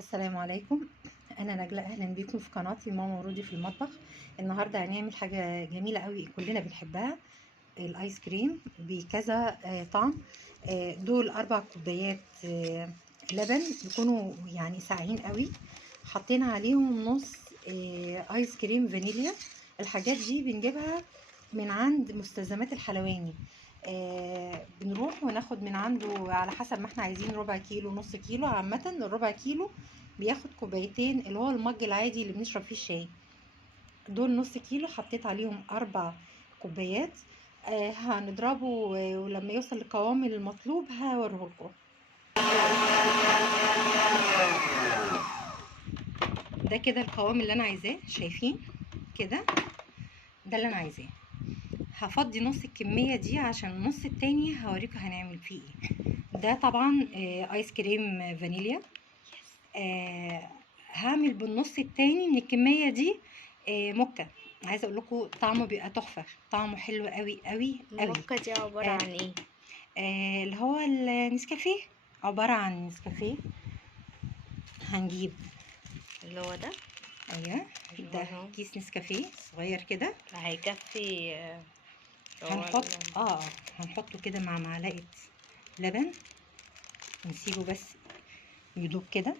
السلام عليكم. انا نجلاء، اهلا بيكم في قناتي ماما ورودي في المطبخ. النهارده هنعمل حاجه جميله قوي كلنا بنحبها، الايس كريم بكذا طعم. دول 4 كوبايات لبن يكونوا يعني ساقعين قوي، حطينا عليهم نص ايس كريم فانيليا. الحاجات دي بنجيبها من عند مستلزمات الحلواني. بنروح وناخد من عنده على حسب ما احنا عايزين، ربع كيلو نص كيلو. عامة الربع كيلو بياخد كوبايتين، اللي هو المج العادي اللي بنشرب فيه الشاي. دول نص كيلو، حطيت عليهم 4 كوبايات. هنضربه ولما يوصل للقوام المطلوب هوريهولكم. ده كده القوام اللي انا عايزاه، شايفين كده؟ ده اللي انا عايزاه. هفضي نص الكمية دي عشان النص التاني هوريكم هنعمل فيه ايه. ده طبعا ايس كريم فانيليا. هعمل بالنص التاني من الكمية دي موكا. عايزه اقول لكم طعمه بيبقى تحفه، طعمه حلو قوي قوي قوي. الموكا دي عبارة عن ايه؟ اللي هو النسكافيه، عباره عن نسكافيه. هنجيب اللي هو ده. ايوه، ده كيس نسكافيه صغير كده. هيكفي. هنحط هنحطه كده مع معلقه لبن ونسيبه بس يدوب كده،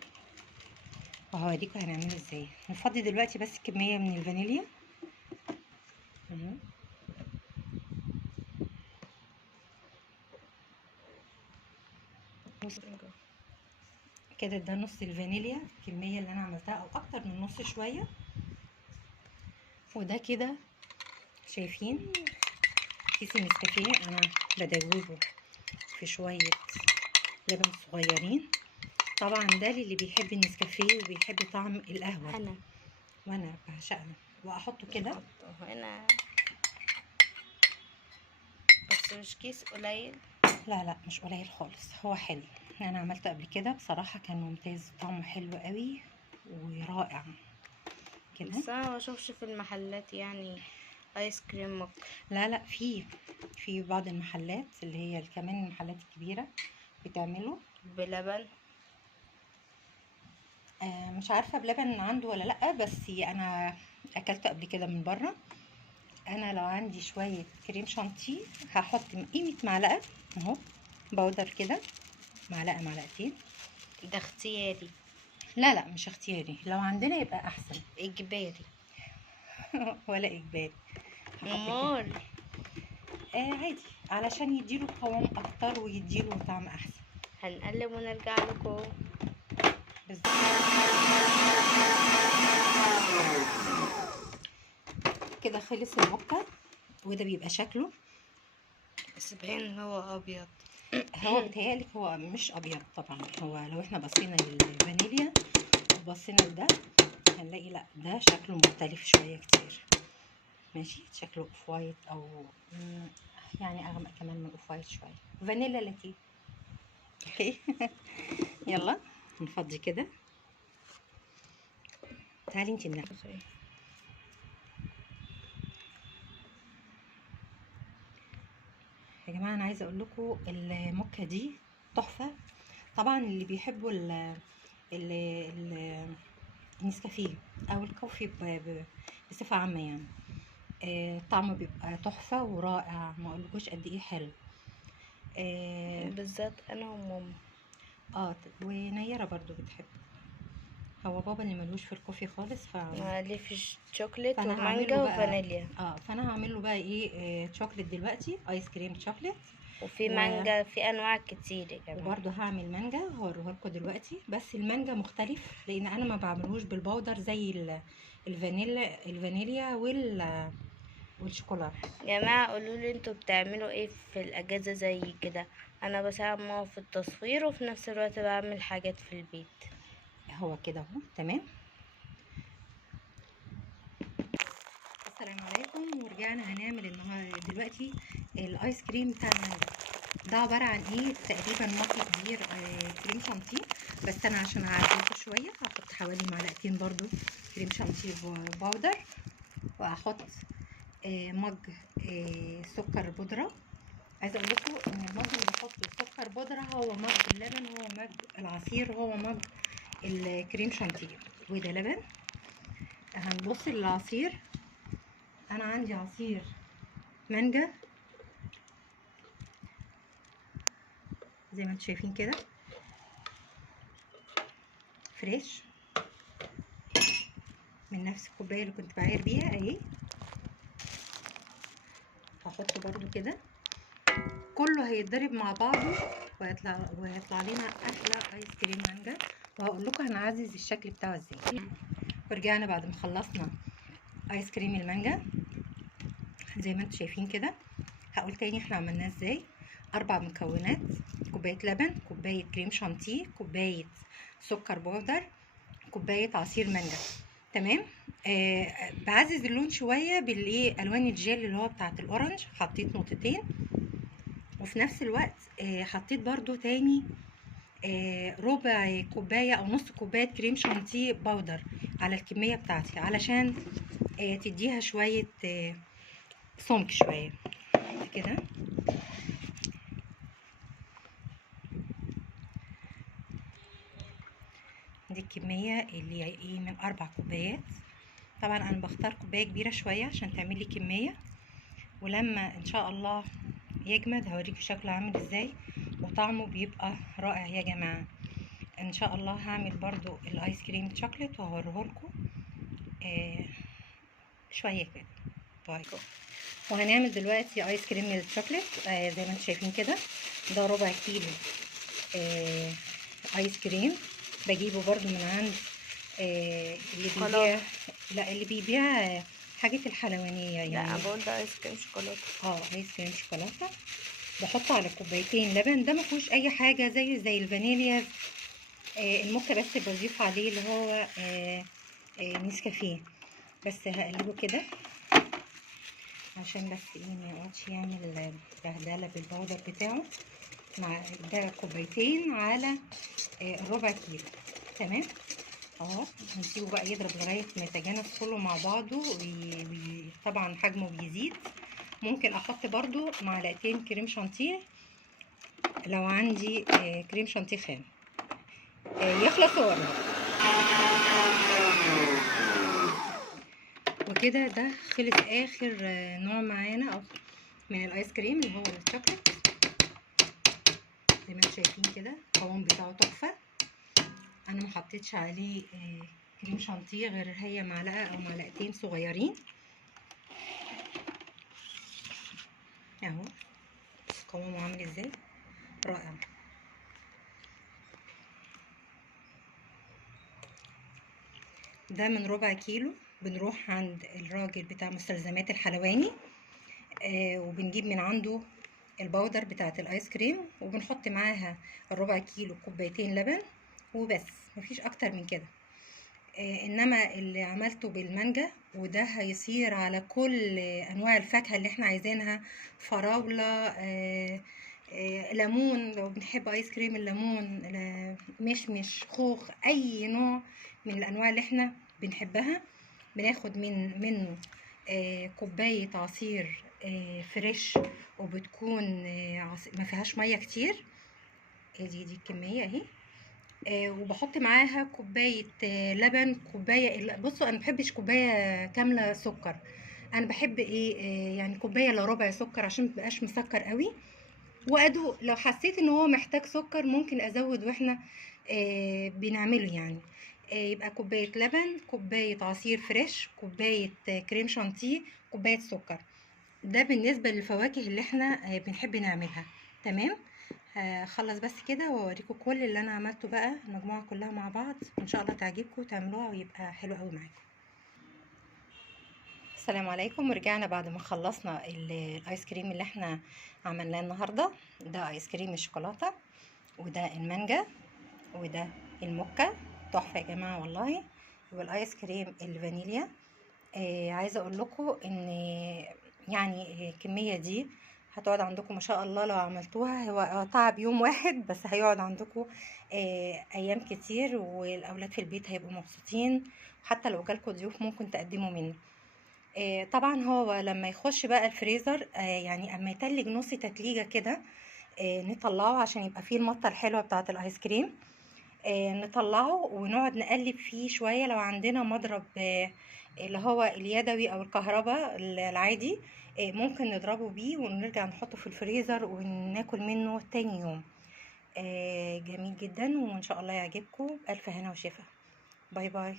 وهوريكم هنعمله ازاي. نفضي دلوقتي بس كميه من الفانيليا. كده ده نص الفانيليا، الكميه اللي انا عملتها او اكتر من نص شويه. وده كده شايفين كيس النسكافيه، انا بدوبه في شويه لبن صغيرين. طبعا ده للي بيحب النسكافيه وبيحب طعم القهوه، وانا بعشقها. واحطه كده هنا بس مش كيس قليل. لا مش قليل خالص، هو حلو. انا عملته قبل كده بصراحه، كان ممتاز، طعمه حلو قوي ورائع كده. بس انا مبشوفش في المحلات يعني ايس كريم موكا. لا في بعض المحلات اللي هي كمان المحلات الكبيره بتعمله بلبن. مش عارفه بلبن عنده ولا لا، بس انا اكلته قبل كده من بره. انا لو عندي شويه كريم شانتيه هحط قيمه معلقه اهو بودر كده، معلقه معلقتين. ده اختياري. لا مش اختياري، لو عندنا يبقى احسن. اجباري. ولا اجباري. امال. عادي، علشان يديله قوام اكتر ويديله طعم احسن. هنقلب ونرجع لكم. كده خلص الموكا، وده بيبقى شكله. بس باين ان هو ابيض. هو بيتهيألك هو مش ابيض طبعا. هو لو احنا بصينا للفانيليا وبصينا لده هنلاقي لا، ده شكله مختلف شويه كتير. ماشي، شكله اوف وايت او يعني اغمق كمان من اوف وايت شويه، فانيلا لاتيه. اوكي. يلا نفضي كده. تعالي انتي من يا جماعه، انا عايزه اقول لكم الموكا دي تحفه. طبعا اللي بيحبوا النسكافيه او الكوفي بصفه عامه يعني، طعمه بيبقى تحفه ورائع، ما اقولكوش قد ايه حلو. بالذات انا وماما. ونيره برضو بتحب. هو بابا اللي ملوش في الكوفي خالص، ليه في شوكليت فانا ومانجا هعمله بقى وفانيليا. فانا هعمل له بقى ايه، شوكليت دلوقتي، ايس كريم شوكليت. وفي مانجا، في انواع كتير يا جماعه. وبرده هعمل مانجا هوريه لكم دلوقتي، بس المانجا مختلف لان انا ما بعملوش بالبودر زي الفانيليا والشوكولاته. يا جماعه قولوا لي انتوا بتعملوا ايه في الاجازه زي كده. انا بساعد ماما في التصوير وفي نفس الوقت بعمل حاجات في البيت. هو كده اهو تمام. السلام عليكم، ورجعنا هنعمل النهارده دلوقتي الايس كريم بتاع المانجا. ده عباره عن ايه؟ تقريبا مطي كبير كريم شانتيه، بس انا عشان اعدله شويه هحط حوالي معلقتين برضو كريم شانتيه باودر، واحط مج سكر بودره. عايزه اقول لكم ان المج اللي بحط سكر بودره هو مج اللبن، هو مج العصير، هو مج الكريم شانتيه، وده لبن. هنبص للعصير. انا عندي عصير مانجا زي ما انتم شايفين كده فريش، من نفس الكوبايه اللي كنت بعاير بيها اهي. هحطه برضو كده، كله هيتضرب مع بعضه وهيطلع لنا احلى ايس كريم مانجا. وهقول لكم هنعزز الشكل بتاعه ازاي. ورجعنا بعد ما خلصنا ايس كريم المانجا زي ما انتم شايفين كده. هقول تاني احنا عملناه ازاي. 4 مكونات: كوبايه لبن، كوبايه كريم شانتيه، كوبايه سكر بودر، كوبايه عصير مانجا. تمام. بعزز اللون شويه بالايه، الوان الجل اللي هو بتاعت الاورنج. حطيت نقطتين، وفي نفس الوقت حطيت برضو تاني ربع كوبايه او نص كوبايه كريم شانتيه باودر على الكميه بتاعتي، علشان تديها شويه سمك شويه كده. دي الكميه اللي ايه من 4 كوبايات. طبعا انا بختار كوبايه كبيره شويه عشان تعملي كميه، ولما ان شاء الله يجمد هوريكي شكله عامل ازاي، وطعمه بيبقى رائع يا جماعه. ان شاء الله هعمل برضو الايس كريم شوكليت وهوريهولكم شويه كده. طيب، وهنعمل دلوقتي ايس كريم الشوكليت زي ما انتم شايفين كده. ده ربع كيلو ايس كريم. بجيبه برضو من عند اللي بيبيع، لا اللي بيبيع حاجة الحلوانية يعني. لا بقول ده ايس كريم شوكولاته. ايس كريم شوكولاتة. بحطه على كوبايتين لبن. ده مفيهوش اي حاجة زي الفانيليا الموكا، بس بضيف عليه اللي هو نسكافيه. بس هقلبه كده عشان بس ايه ما يقعدش يعمل بهدله بالبودر بتاعه. مع ده كوبايتين على ربع كيلو. تمام اهو. هنسيبه بقى يضرب لغايه ما يتجانس كله مع بعضه، وطبعا حجمه بيزيد. ممكن احط برضو معلقتين كريم شانتيه لو عندي كريم شانتيه خام. يخلص وراها وكده. ده خلص اخر نوع معانا او من الايس كريم اللي هو الشوكليت. زي ما انتم شايفين كده القوام بتاعه تحفه. انا ما حطيتش عليه كريم شانتيه غير هي معلقه او معلقتين صغيرين اهو. قوامه عامل ازاي، رائع. ده من ربع كيلو. بنروح عند الراجل بتاع مستلزمات الحلواني وبنجيب من عنده البودر بتاعه الايس كريم، وبنحط معاها الربع كيلو كوبايتين لبن وبس، مفيش اكتر من كده. انما اللي عملته بالمانجا وده هيصير على كل انواع الفاكهه اللي احنا عايزينها. فراوله، ليمون لو بنحب ايس كريم الليمون، مشمش، خوخ، اي نوع من الانواع اللي احنا بنحبها. بناخد منه كوبايه عصير فريش، وبتكون ما فيهاش ميه كتير. دي الكميه اهي. وبحط معاها كوبايه لبن. كوبايه، بصوا انا مبحبش كوبايه كامله سكر. انا بحب ايه يعني كوبايه الا ربع سكر عشان مبقاش مسكر قوي. وادوق لو حسيت ان هو محتاج سكر ممكن ازود واحنا بنعمله يعني. يبقى كوبايه لبن، كوبايه عصير فريش، كوبايه كريم شانتيه، كوبايه سكر. ده بالنسبه للفواكه اللي احنا بنحب نعملها. تمام. هخلص بس كده واوريكم كل اللي انا عملته بقى المجموعه كلها مع بعض، وان شاء الله تعجبكم وتعملوها ويبقى حلو قوي معاكم. السلام عليكم. ورجعنا بعد ما خلصنا الايس كريم اللي احنا عملناه النهارده. ده ايس كريم الشوكولاته، وده المانجا، وده الموكا. تحفه يا جماعه والله. والايس كريم الفانيليا. عايزه اقول لكم ان يعني الكميه دي هتقعد عندكم ما شاء الله. لو عملتوها هو تعب يوم واحد بس هيقعد عندكم ايام كتير، والاولاد في البيت هيبقوا مبسوطين. حتى لو جالكم ضيوف ممكن تقدموا منه. طبعا هو لما يخش بقى الفريزر يعني اما يتلج نص تتليجه كده نطلعه عشان يبقى فيه المطه الحلوه بتاعه الايس كريم. نطلعه ونقعد نقلب فيه شوية. لو عندنا مضرب اللي هو اليدوي او الكهرباء العادي، ممكن نضربه بيه ونرجع نحطه في الفريزر وناكل منه تاني يوم. جميل جدا، وان شاء الله يعجبكم. بألف هنا وشفا. باي باي.